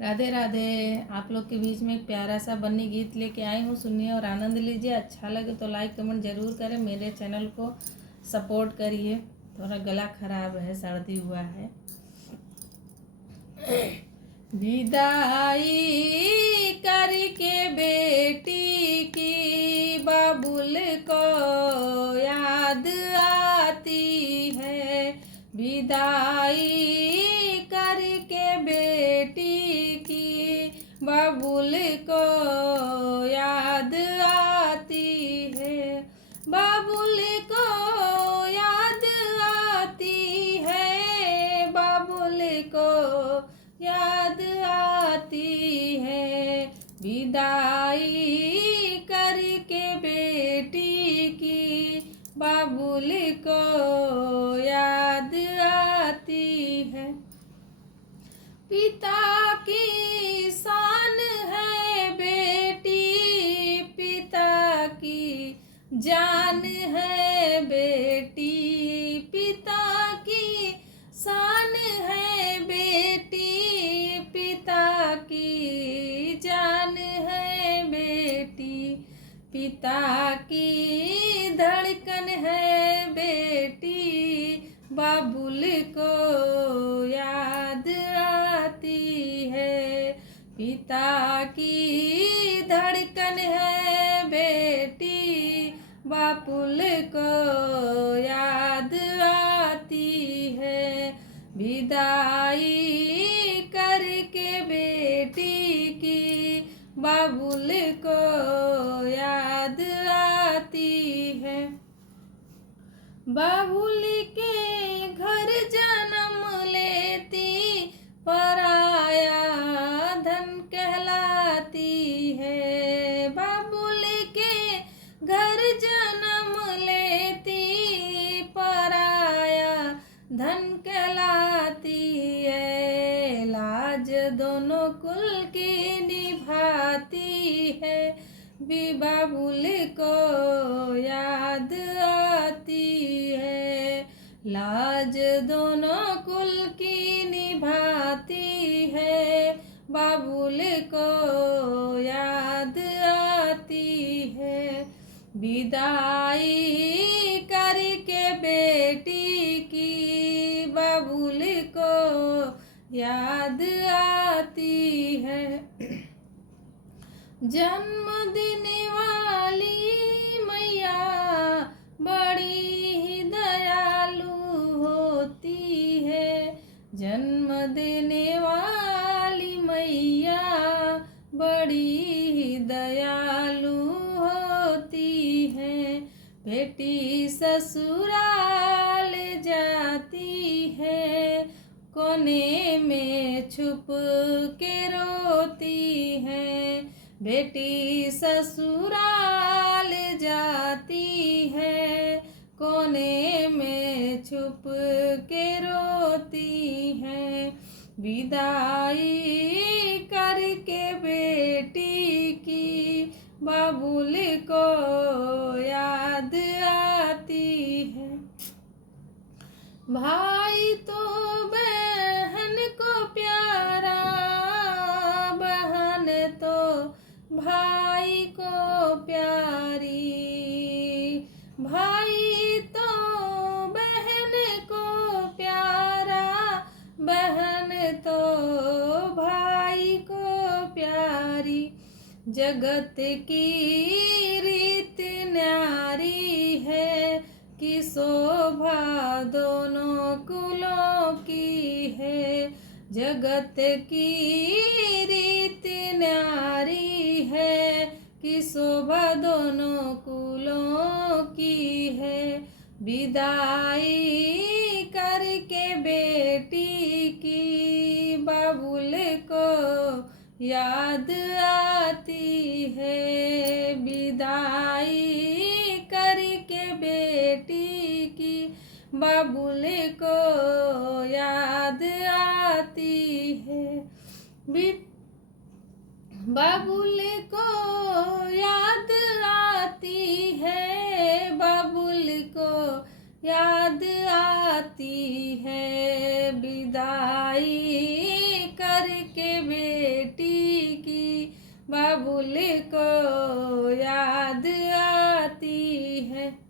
राधे राधे। आप लोग के बीच में एक प्यारा सा बन्नी गीत लेके आई हूँ, सुनिए और आनंद लीजिए। अच्छा लगे तो लाइक कमेंट ज़रूर करें, मेरे चैनल को सपोर्ट करिए। थोड़ा गला खराब है, सर्दी हुआ है। विदाई करके बेटी की बाबुल को याद आती है। विदाई करके बेटी की बाबुल को याद आती है। बाबुल को याद आती है। बाबुल को याद आती है। विदाई करके बेटी की बाबुल को याद आती है। पिता की शान है बेटी, पिता की जान है बेटी। पिता की शान है बेटी, पिता की जान है बेटी। पिता की धड़कन है बेटी, बाबुल को याद आती है। पिता की धड़कन है बेटी, बाबुल को याद आती है। विदाई करके बेटी की बाबुल को याद आती है। बाबुल के घर जन्म लेती पराया धन कहलाती है। बाबुल के घर जन्म लेती पराया धन कहलाती है। लाज दोनों कुल की निभाती है, भी बाबुल को याद आती है। लाज दोनों कुल की निभाती है, बाबुल को याद आती है। विदाई करके बेटी की बाबुल को याद आती है। जन्मदिन वाली मैया बड़ी ही दयालु होती है। जन्मदिन वाली मैया बड़ी ही दयालु होती है। बेटी ससुराल जाती है, कोने में छुप के रोती है। बेटी ससुराल जाती है, कोने में छुप के रोती है। विदाई करके बेटी की बाबुल को याद आती है। भाई तो बहन को प्यारा, बहन तो भाई को प्यारी। भाई तो बहन को प्यारा, बहन तो भाई को प्यारी। जगत की रीत न्यारी है, कि शोभा दोनों कुलों की है। जगत की रीत न्यारी है, कि शोभा दोनों कुलों की है। विदाई करके बेटी की बाबुल को याद आती है। विदाई करके बेटी की बाबुल को याद आती है। बाबुल को याद आती है, बाबुल को याद आती है। विदाई करके बेटी की बाबुल को याद आती है।